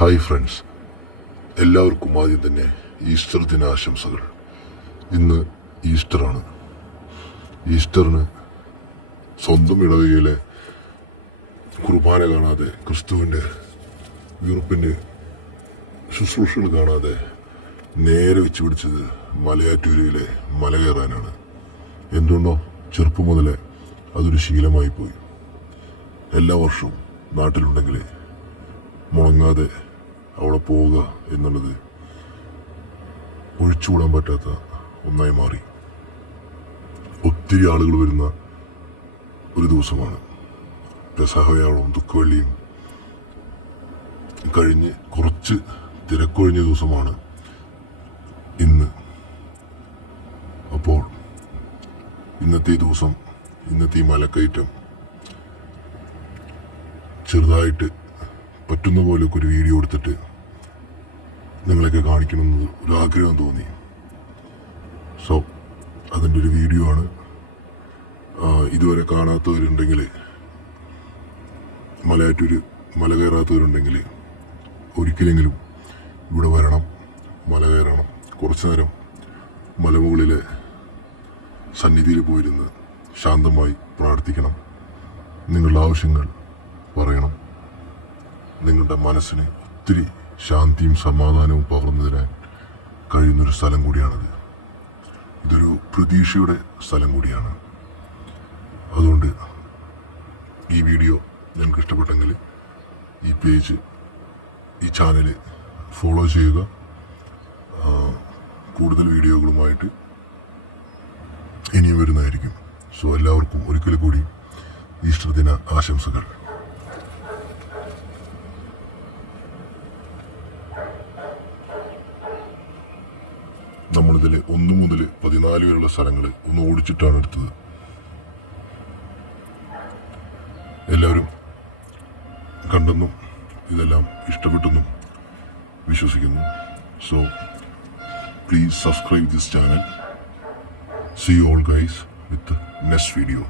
Hi friends, എല്ലാവർക്കും ആദ്യം തന്നെ ഈസ്റ്റർ ദിനാശംസകൾ. ഇന്ന് ഈസ്റ്ററാണ്. ഈസ്റ്ററിന് സ്വന്തം ഇടവകയിലെ കുർബാന കാണാതെ, ക്രിസ്തുവിൻ്റെ വീർപ്പിൻ്റെ ശുശ്രൂഷകൾ കാണാതെ നേരെ വെച്ച് പിടിച്ചത് മലയാറ്റൂരിലെ മല കയറാനാണ്. എന്തുകൊണ്ടോ ചെറുപ്പം മുതലേ അതൊരു ശീലമായി പോയി. എല്ലാ വർഷവും നാട്ടിലുണ്ടെങ്കിൽ മുടങ്ങാതെ അവിടെ പോവുക എന്നുള്ളത് ഒഴിച്ചുകൂടാൻ പറ്റാത്ത ഒന്നായി മാറി. ഒത്തിരി ആളുകൾ വരുന്ന ഒരു ദിവസമാണ്. പെസഹവ്യാഴവും ദുഃഖവെള്ളിയും കഴിഞ്ഞ് കുറച്ച് തിരക്കൊഴിഞ്ഞ ദിവസമാണ് ഇന്ന്. അപ്പോൾ ഇന്നത്തെ ദിവസം, ഇന്നത്തെ മലക്കയറ്റം ചെറുതായിട്ട് പറ്റുന്ന പോലെയൊക്കെ ഒരു വീഡിയോ എടുത്തിട്ട് നിങ്ങളൊക്കെ കാണിക്കണമെന്ന് ഒരു ആഗ്രഹം തോന്നി. സോ അതിൻ്റെ ഒരു വീഡിയോ ആണ്. ഇതുവരെ കാണാത്തവരുണ്ടെങ്കിൽ, മലയാറ്റൂർ മല കയറാത്തവരുണ്ടെങ്കിൽ ഒരിക്കലെങ്കിലും ഇവിടെ വരണം, മല കയറണം. കുറച്ചു നേരം മലമുകളിലെ സന്നിധിയിൽ പോയിരുന്ന് ശാന്തമായി പ്രാർത്ഥിക്കണം. നിങ്ങളുടെ ആവശ്യങ്ങൾ പറയണം. നിങ്ങളുടെ മനസ്സിന് ഒത്തിരി ശാന്തിയും സമാധാനവും പകർന്നു തരാൻ കഴിയുന്നൊരു സ്ഥലം കൂടിയാണിത്. ഇതൊരു പ്രതീക്ഷയുടെ സ്ഥലം കൂടിയാണ്. അതുകൊണ്ട് ഈ വീഡിയോ നിങ്ങൾക്ക് ഇഷ്ടപ്പെട്ടെങ്കിൽ ഈ പേജ്, ഈ ചാനൽ ഫോളോ ചെയ്യുക. കൂടുതൽ വീഡിയോകളുമായിട്ട് ഇനിയും വരുന്നതായിരിക്കും. സോ എല്ലാവർക്കും ഒരിക്കൽ കൂടി ഈസ്റ്റർ ദിന ആശംസകൾ. നമ്മളിതിൽ 1 മുതൽ 14 വരെയുള്ള സ്ഥലങ്ങൾ ഒന്ന് ഓടിച്ചിട്ടാണ് എടുത്തത്. എല്ലാവരും കണ്ടെന്നും ഇതെല്ലാം ഇഷ്ടപ്പെട്ടെന്നും വിശ്വസിക്കുന്നു. So please subscribe this channel. See you all guys with the next video.